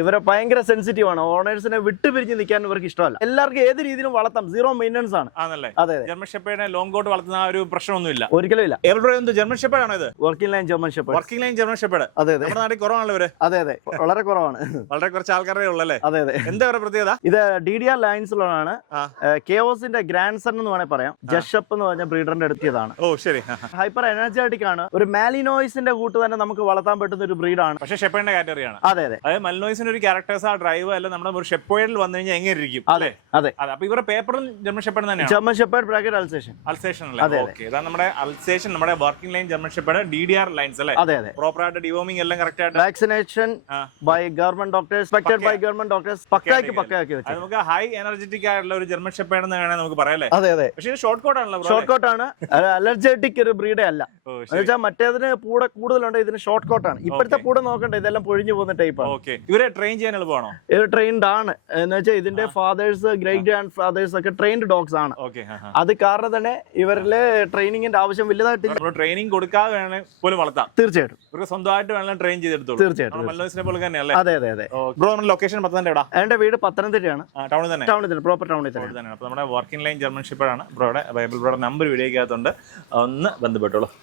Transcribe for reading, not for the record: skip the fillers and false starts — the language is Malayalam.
ഇവരെ ഭയങ്കര സെൻസിറ്റീവ് ആണ്. ഓണേഴ്സിനെ വിട്ടുപിരിഞ്ഞ് നിൽക്കാൻ ഇവർക്ക് ഇഷ്ടമല്ല. എല്ലാവർക്കും ഏത് രീതിയിലും വളർത്താം, സീറോ മെയിൻ്റനൻസ് ആണ്. അതെ, ജർമ്മൻ ഷെപ്പേർഡിനെ ലോങ് കോട്ട് വളർത്തുന്ന ആ ഒരു പ്രശ്നമൊന്നുമില്ല, ഒരിക്കലും ഇല്ല. ജർമ്മൻ ഷെപ്പേർഡ് ആണോ ഇത്? Working line German shepherd. Working line German shepherd. അതെ, നമ്മുടെ നാട്ടിൽ കുറവാണല്ലോ ഇവര്. അതെ, വളരെ കുറവാണ്. വളരെ കുറച്ച് ആൾക്കാരേ ഉള്ളല്ലേ? അതെ. എന്താ പ്രത്യേകത? ഇത് DDR ലൈൻസിലാണ്. കെയോസിന്റെ ഗ്രാൻഡ് സൺ എന്ന് വേണേൽ പറയാം. ജഷപ്പ് എന്ന് പറഞ്ഞ ബ്രീഡറിന്റെ എടുത്തിയതാണ്. ഓ ശരി. ഹൈപ്പർ എനർജറ്റിക് ആണ്. ഒരു മാലിനോയ്സിന്റെ കൂട്ട് തന്നെ നമുക്ക് വളർത്താൻ പറ്റുന്ന ഒരു ബ്രീഡാണ്. പക്ഷേ ഷെപ്പേർഡിന്റെ കാറ്റഗറിയാണ്. അതെ. അതായത് മലിനോയ്സിന്റെ ഒരു ക്യാരക്ടേഴ്സ്, ആ ഡ്രൈവ് അല്ല നമ്മുടെ ഒരു ഷെപ്പേർഡിൽ വന്നു കഴിഞ്ഞാൽ എങ്ങനെ ഇരിക്കും? അതെ. അപ്പൊ ഇവരുടെ പേപ്പറും ജർമ്മൻ ഷെപ്പേർഡ് തന്നെയാണ്. German shepherd bracket Alsatian. Alsatian അല്ലേ? ഓക്കെ, ഇതാണ് നമ്മുടെ അൽസേഷൻ, നമ്മുടെ working line German shepherd DDR lines അല്ലേ? അതെ. പ്രോപ്പർ ആയിട്ട് ഡിവോമിംഗ് എല്ലാം കറക്റ്റ് ആയിട്ട്, vaccination by government doctors, expected by government doctors, പക്കാക്കി വെച്ചു. നമുക്ക് ഹൈ എനർജറ്റിക് ആയിട്ടുള്ള ഒരു ജർമ്മൻ ഷെപ്പേർഡ് എന്ന് വേണമെങ്കിൽ നമുക്ക് പറയാം അല്ലേ? അതെ. പക്ഷേ ഇത് ഷോർട്ട് കോട്ട് ആണല്ലോ. ഷോർട്ട് കോട്ട് ആണ്. അലർജറ്റിക് ഒരു ബ്രീഡേ അല്ല. എന്നുവെച്ചാൽ മറ്റേതിന് പൂടെ കൂടുതലുണ്ട്, ഇതിന് ഷോർട്ട് കോട്ട് ആണ്. ഇപ്പോഴത്തെ പൂടെ നോക്കണ്ട, ഇതെല്ലാം പൊഴിഞ്ഞു പോകുന്ന ടൈപ്പാണ്. ഇവരെ ട്രെയിൻ ചെയ്യാൻ എളുപ്പമാണോ? ഇവർ ട്രെയിൻഡ് ആണ്. എന്ന് വെച്ചാൽ ഇതിന്റെ ഫാദേഴ്സ്, ഗ്രേറ്റ് ഗ്രാൻഡ് ഫാദേഴ്സ് ഒക്കെ ട്രെയിൻഡ് ഡോഗ്സ് ആണ്. അത് കാരണം തന്നെ ഇവരില് ട്രെയിനിങ്ങിന്റെ ആവശ്യം വലുതായിട്ടില്ല. ട്രെയിനിങ് കൊടുക്കാതെ വേണമെങ്കിൽ പോലും വളർത്താം. തീർച്ചയായിട്ടും ഇവർക്ക് സ്വന്തമായിട്ട് വേണമെങ്കിൽ ട്രെയിൻ ചെയ്തെടുത്തോളൂ. തീർച്ചയായിട്ടും. മല്ലൂസിനെ പോലെ തന്നെയല്ലേ? അതെ. ബ്രോ, നമ്മുടെ ലൊക്കേഷൻ പത്തനംതിട്ട എവിടെ? എന്റെ വീട് പത്തനംതിട്ടയാണ്. ടൗണിൽ തന്നെ? പ്രോപ്പർ ടൗണിൽ തന്നെ. അപ്പൊ നമ്മുടെ വർക്കിംഗ് ലൈൻ ജർമ്മൻ ഷെപ്പേർഡ് ആണ് ബ്രോയുടെ. ബ്രോയുടെ നമ്പർ വീഡിയോക്കകത്തുണ്ട്, ഒന്ന് ബന്ധപ്പെട്ടോളൂ.